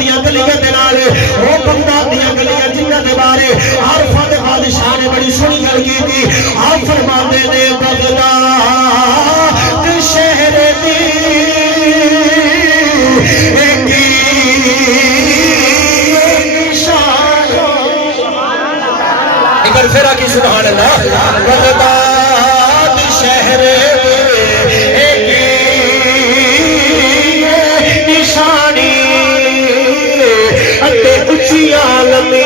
दियां गलियां दे नाल ओ बगदाद दियां गलियां जिन्हां दे बारे आरफा दे बादशाह ने बड़ी सोहनी गल कीती। आप फरमांदे ने बगदाद शहर दी फिर आकी सुभान अल्लाह। बगदाद शहर निशानी अते उच्ची आलमी